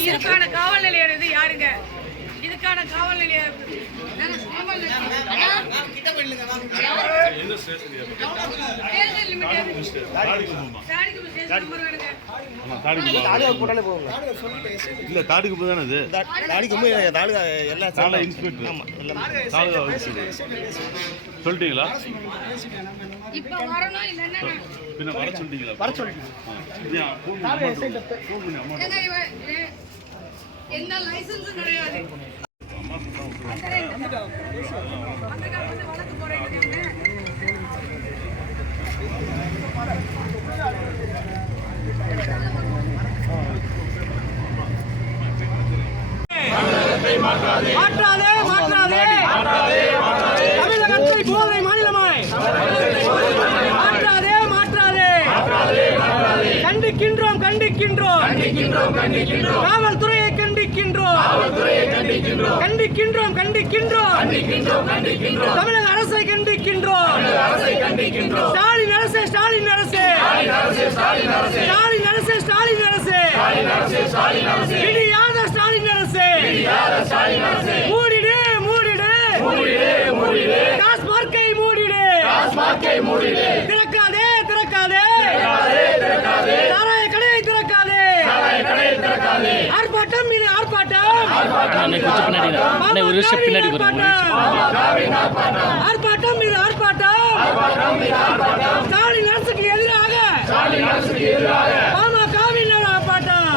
இதுக்கான காவல் நிலையம் இது யாருங்க? இதுக்கான காவல் நிலையம் சொல்லிட்டீங்களா? இப்ப வரணும் இல்லன்னா பின்ன வர சொல்லிட்டீங்களா? வர சொல்லிட்டீங்க. எந்த லைசன்ஸும் கிடையாது. வழக்கு போறேன். மாற்றாதே மாற்றாதே தமிழகத்தை போதை மாநிலமாய் மாற்றாதே மாற்றாதே கண்டிக்கின்றோம் கண்டிக்கின்றோம் காவல்துறையை கண்டிக்கின்றோம் கண்டிக்கின்றோம் கண்டிக்கின்றோம் தமிழக அரசை கண்டிக்கின்றோம் ஸ்டாலின் அரசு ஸ்டாலின் அரசு ஸ்டாலின் அரசு ஸ்டாலின் அரசு இடியாத ஸ்டாலின் அரசு மூடிடு மூடிடு டாஸ்மார்க்கை மூடிடு திறக்காதே திறக்காதே சாராய கடையை திறக்காதே ஆர்ப்பாட்டம் இது ஆர்ப்பாட்டம் ஆர்ப்பாட்டம் இது ஆர்ப்பாட்டம் ஸ்டாலின் அரசுக்கு எதிராக பாமகவின் ஆர்ப்பாட்டம்.